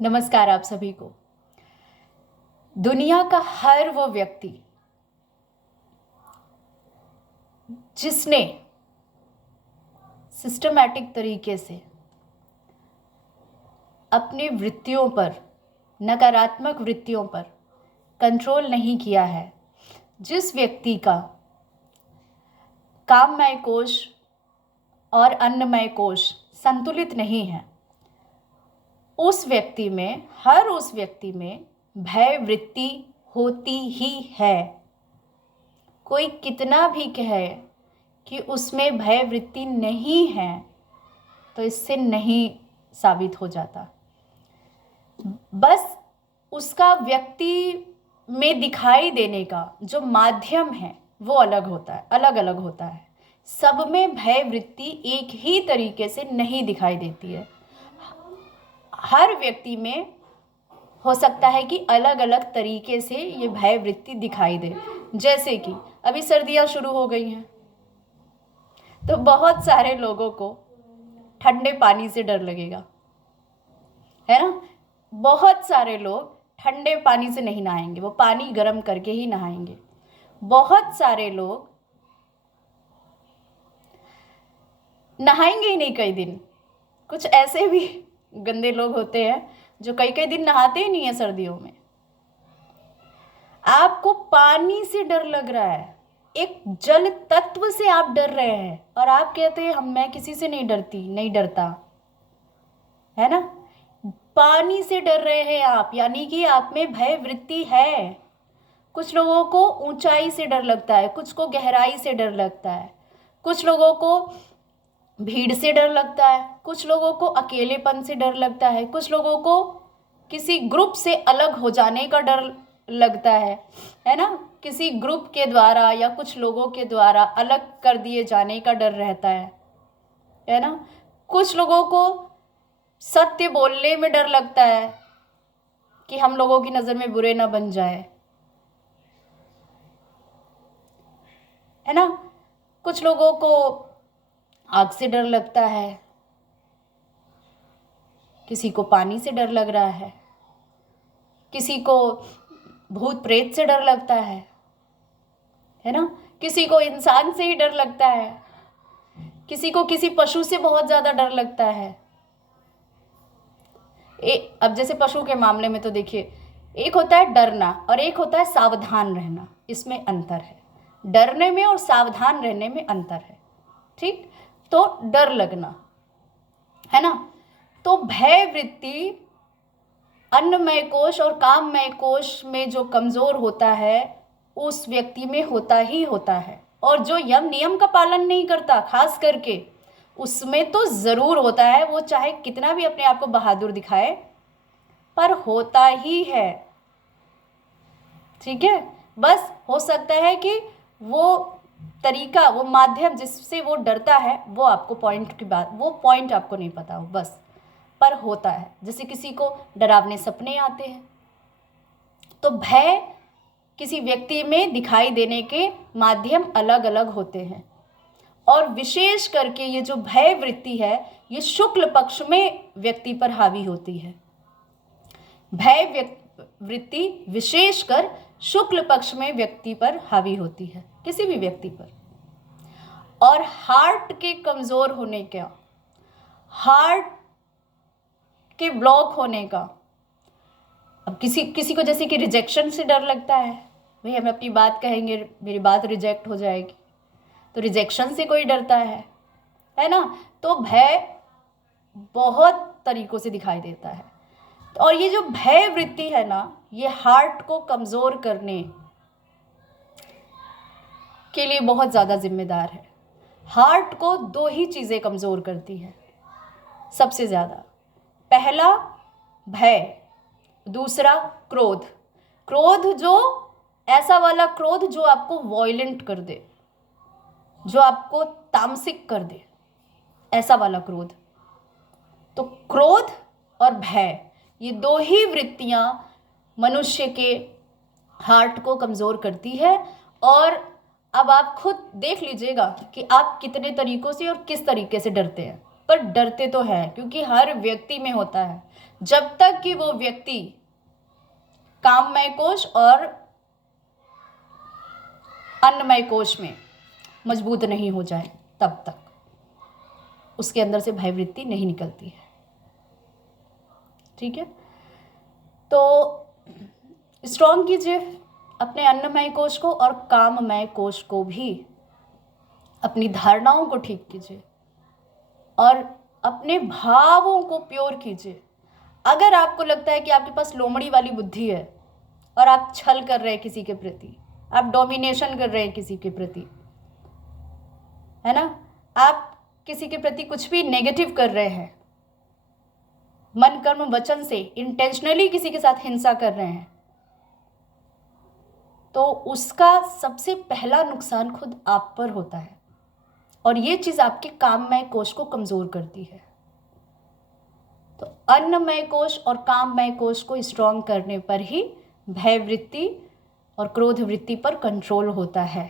नमस्कार आप सभी को। दुनिया का हर वो व्यक्ति जिसने सिस्टमैटिक तरीके से अपनी वृत्तियों पर, नकारात्मक वृत्तियों पर कंट्रोल नहीं किया है, जिस व्यक्ति का काममय कोश और अन्नमय कोश संतुलित नहीं है, उस व्यक्ति में, हर उस व्यक्ति में भय वृत्ति होती ही है। कोई कितना भी कहे कि उसमें भय वृत्ति नहीं है तो इससे नहीं साबित हो जाता। बस उसका व्यक्ति में दिखाई देने का जो माध्यम है वो अलग होता है, अलग अलग होता है। सब में भय वृत्ति एक ही तरीके से नहीं दिखाई देती है। हर व्यक्ति में हो सकता है कि अलग अलग तरीके से ये भय वृत्ति दिखाई दे। जैसे कि अभी सर्दियाँ शुरू हो गई हैं तो बहुत सारे लोगों को ठंडे पानी से डर लगेगा, है ना। बहुत सारे लोग ठंडे पानी से नहीं नहाएंगे, वो पानी गर्म करके ही नहाएंगे। बहुत सारे लोग नहाएंगे ही नहीं कई दिन। कुछ ऐसे भी गंदे लोग होते हैं जो कई कई दिन नहाते ही नहीं है सर्दियों में। आपको पानी से डर लग रहा है, एक जल तत्व से आप डर रहे हैं और आप कहते हैं मैं किसी से नहीं डरती, नहीं डरता, है ना। पानी से डर रहे हैं आप, यानी कि आप में भय वृत्ति है। कुछ लोगों को ऊंचाई से डर लगता है, कुछ को गहराई से डर लगता है, कुछ लोगों को भीड़ से डर लगता है, कुछ लोगों को अकेलेपन से डर लगता है, कुछ लोगों को किसी ग्रुप से अलग हो जाने का डर लगता है ना। किसी ग्रुप के द्वारा या कुछ लोगों के द्वारा अलग कर दिए जाने का डर रहता है ना। कुछ लोगों को सत्य बोलने में डर लगता है कि हम लोगों की नज़र में बुरे ना बन जाए, है ना। कुछ लोगों को आग से डर लगता है, किसी को पानी से डर लग रहा है, किसी को भूत प्रेत से डर लगता है ना। किसी को इंसान से ही डर लगता है, किसी को किसी पशु से बहुत ज़्यादा डर लगता है। अब जैसे पशु के मामले में तो देखिए, एक होता है डरना और एक होता है सावधान रहना। इसमें अंतर है, डरने में और सावधान रहने में अंतर है, ठीक। तो डर लगना, है ना। तो भय वृत्ति अन्नमय कोश और काममय कोश में जो कमज़ोर होता है उस व्यक्ति में होता ही होता है। और जो यम नियम का पालन नहीं करता, खास करके उसमें तो ज़रूर होता है। वो चाहे कितना भी अपने आप को बहादुर दिखाए, पर होता ही है, ठीक है। बस हो सकता है कि वो तरीका, वो माध्यम जिससे वो डरता है, वो आपको पॉइंट की बात, वो पॉइंट आपको नहीं पता हो बस, पर होता है। जैसे किसी को डरावने सपने आते हैं, तो भय किसी व्यक्ति में दिखाई देने के माध्यम अलग अलग होते हैं। और विशेष करके ये जो भय वृत्ति है, ये शुक्ल पक्ष में व्यक्ति पर हावी होती है। भय वृत्ति विशेषकर शुक्ल पक्ष में व्यक्ति पर हावी होती है, किसी भी व्यक्ति पर। और हार्ट के कमज़ोर होने का, हार्ट के ब्लॉक होने का, अब किसी को जैसे कि रिजेक्शन से डर लगता है, भाई हमें अपनी बात कहेंगे, मेरी बात रिजेक्ट हो जाएगी, तो रिजेक्शन से कोई डरता है ना। तो भय बहुत तरीक़ों से दिखाई देता है। और ये जो भय वृत्ति है ना, ये हार्ट को कमज़ोर करने के लिए बहुत ज़्यादा जिम्मेदार है। हार्ट को दो ही चीज़ें कमज़ोर करती हैं सबसे ज़्यादा। पहला भय, दूसरा क्रोध। क्रोध जो ऐसा वाला क्रोध जो आपको वॉयलेंट कर दे, जो आपको तामसिक कर दे, ऐसा वाला क्रोध। तो क्रोध और भय, ये दो ही वृत्तियां मनुष्य के हार्ट को कमज़ोर करती है। और अब आप खुद देख लीजिएगा कि आप कितने तरीक़ों से और किस तरीके से डरते हैं। पर डरते तो हैं, क्योंकि हर व्यक्ति में होता है। जब तक कि वो व्यक्ति काममय कोश और अन्नमय कोश में मजबूत नहीं हो जाए, तब तक उसके अंदर से भयवृत्ति नहीं निकलती है। ठीक है, तो स्ट्रॉन्ग कीजिए अपने अन्नमय कोश को और काममय कोश को भी। अपनी धारणाओं को ठीक कीजिए और अपने भावों को प्योर कीजिए। अगर आपको लगता है कि आपके पास लोमड़ी वाली बुद्धि है और आप छल कर रहे हैं किसी के प्रति, आप डोमिनेशन कर रहे हैं किसी के प्रति, है ना, आप किसी के प्रति कुछ भी नेगेटिव कर रहे हैं, मन कर्म वचन से इंटेंशनली किसी के साथ हिंसा कर रहे हैं, तो उसका सबसे पहला नुकसान खुद आप पर होता है और ये चीज़ आपके काममय कोश को कमज़ोर करती है। तो अन्नमय कोश और काममय कोश को स्ट्रॉन्ग करने पर ही भय वृत्ति और क्रोध वृत्ति पर कंट्रोल होता है।